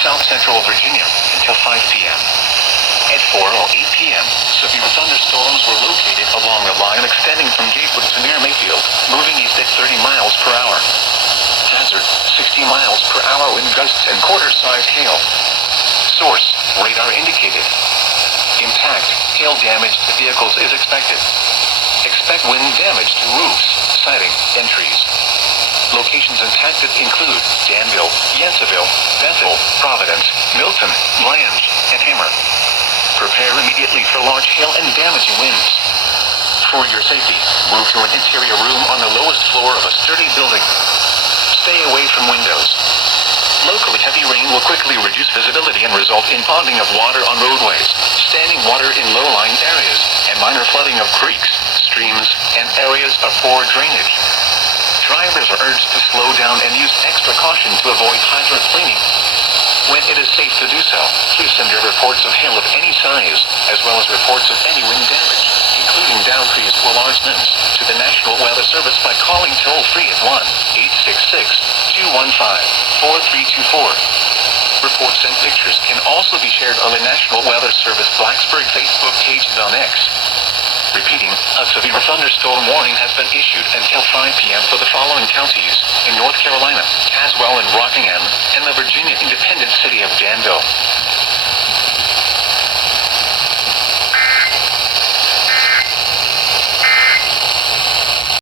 south central Virginia until 5 p.m. At 4 or 8 p.m., severe thunderstorms were located along a line extending from Gatewood to near Mayfield, moving east at 30 miles per hour. Hazard, 60 miles per hour wind gusts and quarter-size hail. Source, radar indicated. Impact, hail damage to vehicles is expected. Expect wind damage to roofs, siding, and trees. Locations impacted include Danville, Yanceyville, Bethel, Providence, Milton, Blanche, and Hammer. Prepare immediately for large hail and damaging winds. For your safety, move to an interior room on the lowest floor of a sturdy building. Stay away from windows. Locally, heavy rain will quickly reduce visibility and result in ponding of water on roadways, standing water in low-lying areas, and minor flooding of creeks, streams, and areas of poor drainage. Drivers are urged to slow down and use extra caution to avoid hydrant cleaning. When it is safe to do so, please send your reports of hail of any size, as well as reports of any wind damage, including downed trees or large limbs, to the National Weather Service by calling toll-free at 1-866-215-4324. Reports and pictures can also be shared on the National Weather Service Blacksburg Facebook page and on X. Repeating, a severe thunderstorm warning has been issued until 5 p.m. for the following counties in North Carolina, Caswell and Rockingham, and the Virginia independent city of Danville.